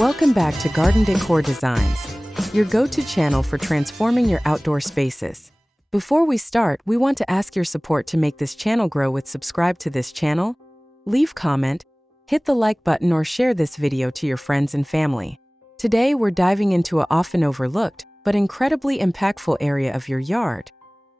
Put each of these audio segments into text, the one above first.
Welcome back to Garden Decor Designs, your go-to channel for transforming your outdoor spaces. Before we start, we want to ask your support to make this channel grow with subscribe to this channel, leave comment, hit the like button or share this video to your friends and family. Today we're diving into an often overlooked but incredibly impactful area of your yard,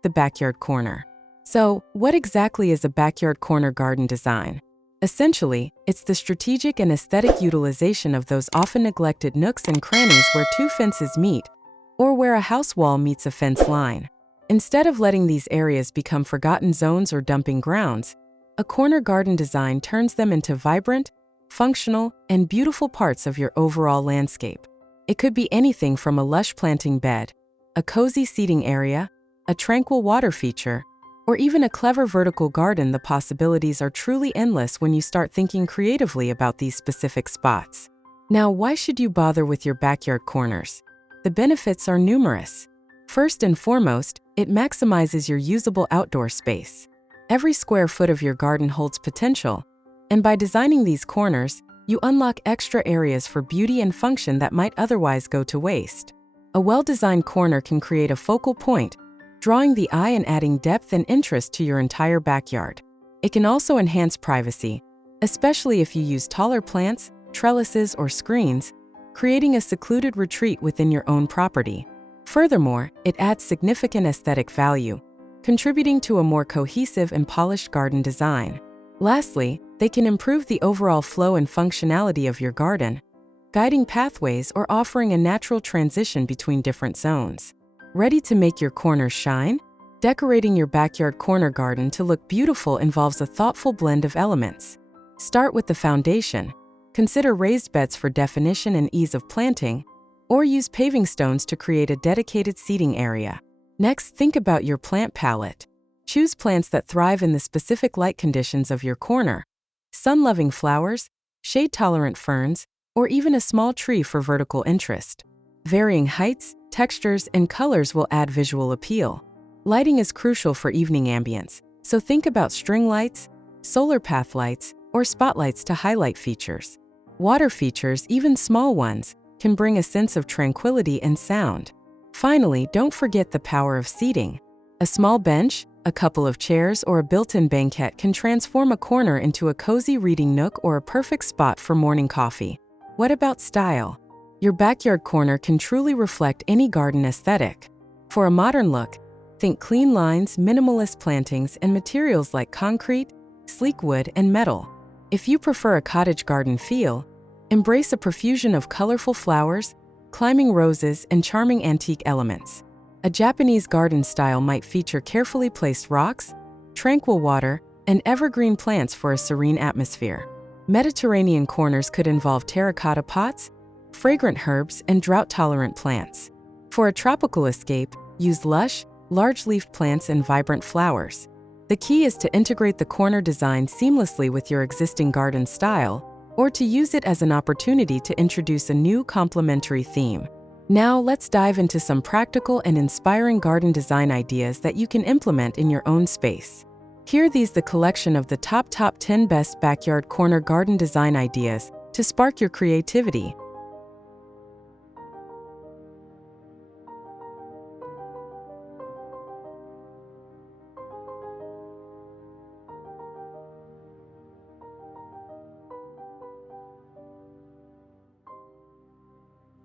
the backyard corner. So, what exactly is a backyard corner garden design? Essentially, it's the strategic and aesthetic utilization of those often neglected nooks and crannies where two fences meet, or where a house wall meets a fence line. Instead of letting these areas become forgotten zones or dumping grounds, a corner garden design turns them into vibrant, functional, and beautiful parts of your overall landscape. It could be anything from a lush planting bed, a cozy seating area, a tranquil water feature, or even a clever vertical garden. The possibilities are truly endless when you start thinking creatively about these specific spots. Now, why should you bother with your backyard corners? The benefits are numerous. First and foremost, it maximizes your usable outdoor space. Every square foot of your garden holds potential, and by designing these corners, you unlock extra areas for beauty and function that might otherwise go to waste. A well-designed corner can create a focal point, drawing the eye and adding depth and interest to your entire backyard. It can also enhance privacy, especially if you use taller plants, trellises, or screens, creating a secluded retreat within your own property. Furthermore, it adds significant aesthetic value, contributing to a more cohesive and polished garden design. Lastly, they can improve the overall flow and functionality of your garden, guiding pathways or offering a natural transition between different zones. Ready to make your corners shine? Decorating your backyard corner garden to look beautiful involves a thoughtful blend of elements. Start with the foundation. Consider raised beds for definition and ease of planting, or use paving stones to create a dedicated seating area. Next, think about your plant palette. Choose plants that thrive in the specific light conditions of your corner: sun-loving flowers, shade-tolerant ferns, or even a small tree for vertical interest. Varying heights, textures, and colors will add visual appeal. Lighting is crucial for evening ambience, so think about string lights, solar path lights, or spotlights to highlight features. Water features, even small ones, can bring a sense of tranquility and sound. Finally, don't forget the power of seating. A small bench, a couple of chairs, or a built-in banquette can transform a corner into a cozy reading nook or a perfect spot for morning coffee. What about style? Your backyard corner can truly reflect any garden aesthetic. For a modern look, think clean lines, minimalist plantings, and materials like concrete, sleek wood, and metal. If you prefer a cottage garden feel, embrace a profusion of colorful flowers, climbing roses, and charming antique elements. A Japanese garden style might feature carefully placed rocks, tranquil water, and evergreen plants for a serene atmosphere. Mediterranean corners could involve terracotta pots, fragrant herbs, and drought-tolerant plants. For a tropical escape, use lush, large-leafed plants and vibrant flowers. The key is to integrate the corner design seamlessly with your existing garden style, or to use it as an opportunity to introduce a new complementary theme. Now, let's dive into some practical and inspiring garden design ideas that you can implement in your own space. Here are the collection of the top 10 best backyard corner garden design ideas to spark your creativity.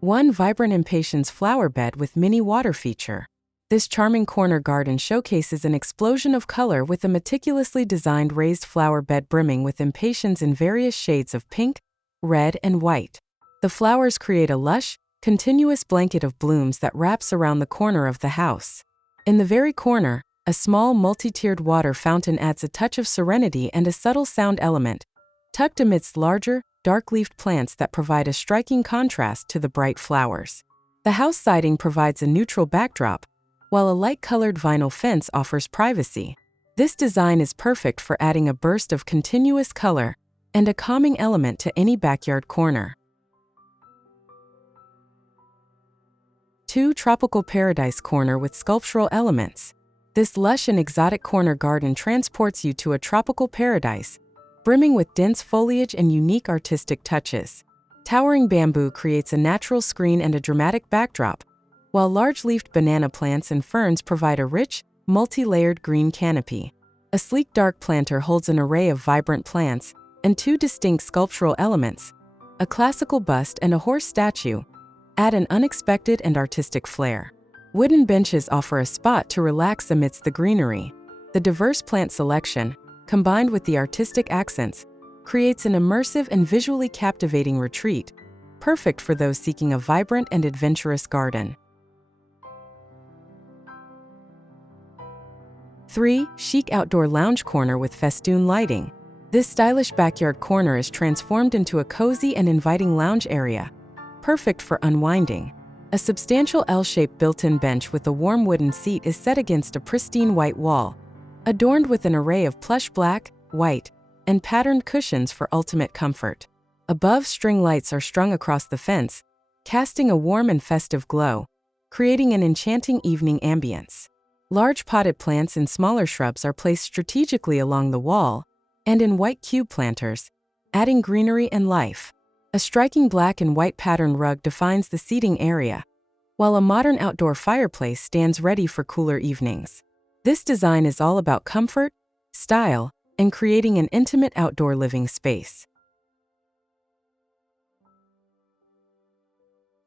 One, vibrant impatiens flower bed with mini water feature. This charming corner garden showcases an explosion of color with a meticulously designed raised flower bed brimming with impatiens in various shades of pink, red, and white. The flowers create a lush, continuous blanket of blooms that wraps around the corner of the house. In the very corner, a small multi-tiered water fountain adds a touch of serenity and a subtle sound element, tucked amidst larger, dark-leafed plants that provide a striking contrast to the bright flowers. The house siding provides a neutral backdrop, while a light-colored vinyl fence offers privacy. This design is perfect for adding a burst of continuous color and a calming element to any backyard corner. 2. Tropical paradise corner with sculptural elements. This lush and exotic corner garden transports you to a tropical paradise, brimming with dense foliage and unique artistic touches. Towering bamboo creates a natural screen and a dramatic backdrop, while large-leafed banana plants and ferns provide a rich, multi-layered green canopy. A sleek dark planter holds an array of vibrant plants and two distinct sculptural elements, a classical bust and a horse statue, add an unexpected and artistic flair. Wooden benches offer a spot to relax amidst the greenery. The diverse plant selection, combined with the artistic accents, creates an immersive and visually captivating retreat, perfect for those seeking a vibrant and adventurous garden. 3. Chic outdoor lounge corner with festoon lighting. This stylish backyard corner is transformed into a cozy and inviting lounge area, perfect for unwinding. A substantial L-shaped built-in bench with a warm wooden seat is set against a pristine white wall, adorned with an array of plush black, white, and patterned cushions for ultimate comfort. Above, string lights are strung across the fence, casting a warm and festive glow, creating an enchanting evening ambience. Large potted plants and smaller shrubs are placed strategically along the wall and in white cube planters, adding greenery and life. A striking black and white patterned rug defines the seating area, while a modern outdoor fireplace stands ready for cooler evenings. This design is all about comfort, style, and creating an intimate outdoor living space.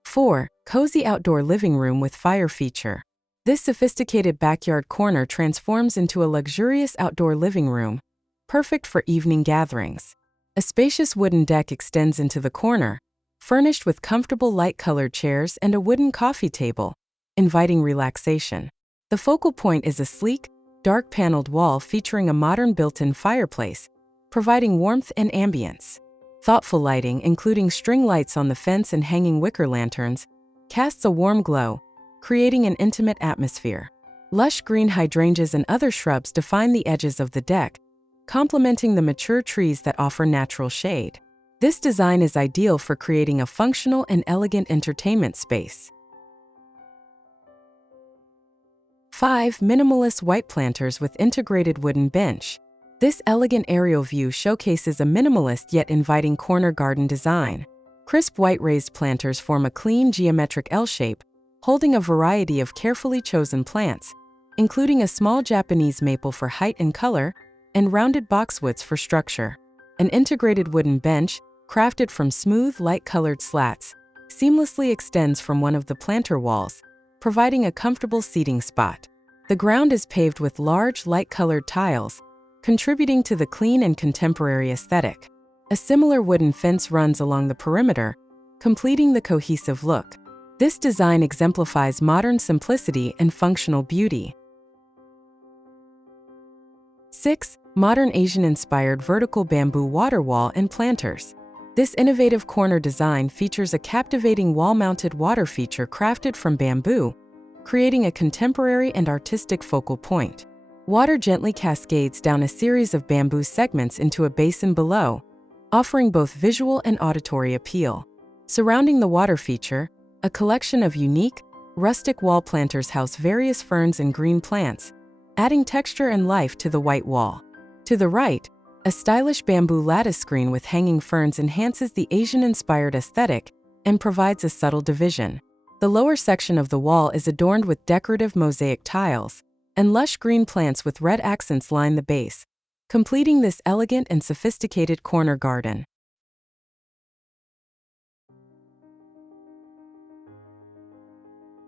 4. Cozy outdoor living room with fire feature. This sophisticated backyard corner transforms into a luxurious outdoor living room, perfect for evening gatherings. A spacious wooden deck extends into the corner, furnished with comfortable light-colored chairs and a wooden coffee table, inviting relaxation. The focal point is a sleek, dark-paneled wall featuring a modern built-in fireplace, providing warmth and ambience. Thoughtful lighting, including string lights on the fence and hanging wicker lanterns, casts a warm glow, creating an intimate atmosphere. Lush green hydrangeas and other shrubs define the edges of the deck, complementing the mature trees that offer natural shade. This design is ideal for creating a functional and elegant entertainment space. 5. Minimalist white planters with integrated wooden bench. This elegant aerial view showcases a minimalist yet inviting corner garden design. Crisp white raised planters form a clean geometric L shape, holding a variety of carefully chosen plants, including a small Japanese maple for height and color, and rounded boxwoods for structure. An integrated wooden bench, crafted from smooth, light-colored slats, seamlessly extends from one of the planter walls, providing a comfortable seating spot. The ground is paved with large, light-colored tiles, contributing to the clean and contemporary aesthetic. A similar wooden fence runs along the perimeter, completing the cohesive look. This design exemplifies modern simplicity and functional beauty. 6. Modern Asian-inspired vertical bamboo water wall and planters. This innovative corner design features a captivating wall-mounted water feature crafted from bamboo, creating a contemporary and artistic focal point. Water gently cascades down a series of bamboo segments into a basin below, offering both visual and auditory appeal. Surrounding the water feature, a collection of unique, rustic wall planters house various ferns and green plants, adding texture and life to the white wall. To the right, a stylish bamboo lattice screen with hanging ferns enhances the Asian-inspired aesthetic and provides a subtle division. The lower section of the wall is adorned with decorative mosaic tiles, and lush green plants with red accents line the base, completing this elegant and sophisticated corner garden.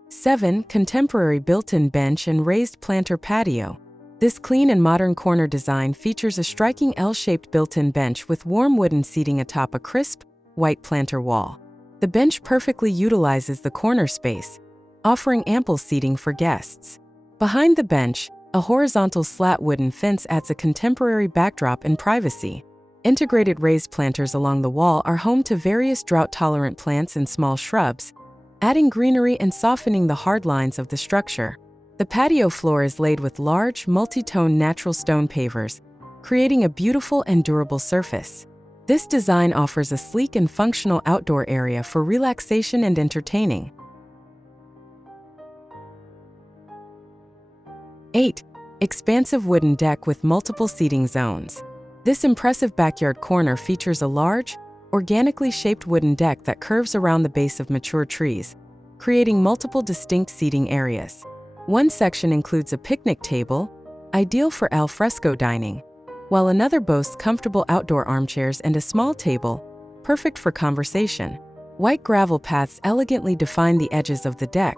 7. Contemporary built-in bench and raised planter patio. This clean and modern corner design features a striking L-shaped built-in bench with warm wooden seating atop a crisp, white planter wall. The bench perfectly utilizes the corner space, offering ample seating for guests. Behind the bench, a horizontal slat wooden fence adds a contemporary backdrop and privacy. Integrated raised planters along the wall are home to various drought-tolerant plants and small shrubs, adding greenery and softening the hard lines of the structure. The patio floor is laid with large, multi-tone natural stone pavers, creating a beautiful and durable surface. This design offers a sleek and functional outdoor area for relaxation and entertaining. 8. Expansive wooden deck with multiple seating zones. This impressive backyard corner features a large, organically shaped wooden deck that curves around the base of mature trees, creating multiple distinct seating areas. One section includes a picnic table, ideal for al fresco dining, while another boasts comfortable outdoor armchairs and a small table, perfect for conversation. White gravel paths elegantly define the edges of the deck,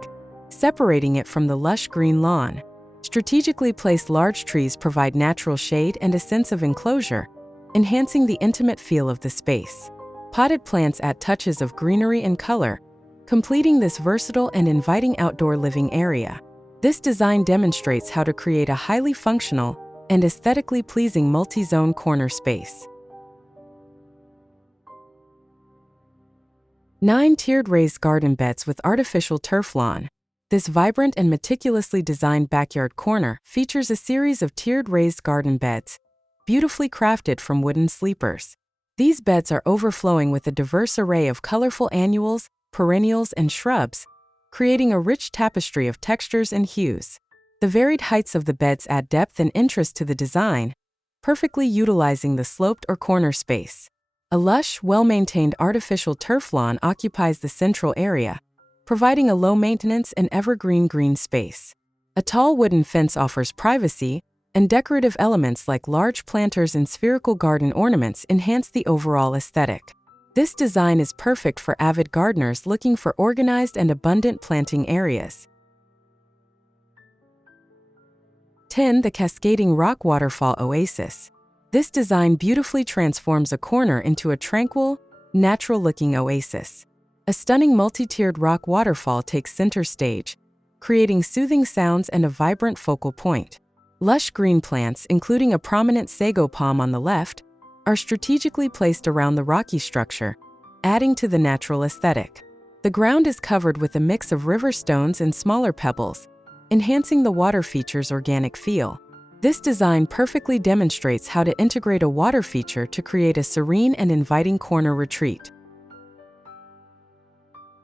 separating it from the lush green lawn. Strategically placed large trees provide natural shade and a sense of enclosure, enhancing the intimate feel of the space. Potted plants add touches of greenery and color, completing this versatile and inviting outdoor living area. This design demonstrates how to create a highly functional and aesthetically pleasing multi-zone corner space. 9 tiered raised garden beds with artificial turf lawn. This vibrant and meticulously designed backyard corner features a series of tiered raised garden beds, beautifully crafted from wooden sleepers. These beds are overflowing with a diverse array of colorful annuals, perennials, and shrubs, creating a rich tapestry of textures and hues. The varied heights of the beds add depth and interest to the design, perfectly utilizing the sloped or corner space. A lush, well-maintained artificial turf lawn occupies the central area, providing a low-maintenance and evergreen green space. A tall wooden fence offers privacy, and decorative elements like large planters and spherical garden ornaments enhance the overall aesthetic. This design is perfect for avid gardeners looking for organized and abundant planting areas. 10. The Cascading Rock Waterfall Oasis. This design beautifully transforms a corner into a tranquil, natural-looking oasis. A stunning multi-tiered rock waterfall takes center stage, creating soothing sounds and a vibrant focal point. Lush green plants, including a prominent sago palm on the left, are strategically placed around the rocky structure, adding to the natural aesthetic. The ground is covered with a mix of river stones and smaller pebbles, enhancing the water feature's organic feel. This design perfectly demonstrates how to integrate a water feature to create a serene and inviting corner retreat.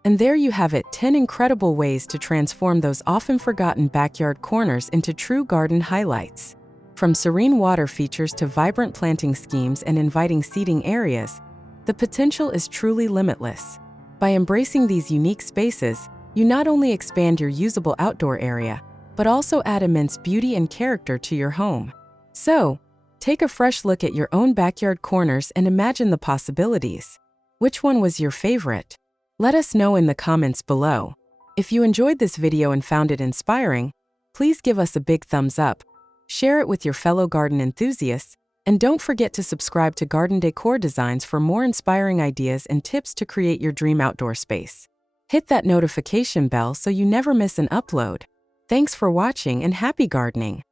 And there you have it, 10 incredible ways to transform those often forgotten backyard corners into true garden highlights. From serene water features to vibrant planting schemes and inviting seating areas, the potential is truly limitless. By embracing these unique spaces, you not only expand your usable outdoor area, but also add immense beauty and character to your home. So, take a fresh look at your own backyard corners and imagine the possibilities. Which one was your favorite? Let us know in the comments below. If you enjoyed this video and found it inspiring, please give us a big thumbs up, share it with your fellow garden enthusiasts, and don't forget to subscribe to Garden Decor Designs for more inspiring ideas and tips to create your dream outdoor space. Hit that notification bell so you never miss an upload. Thanks for watching and happy gardening!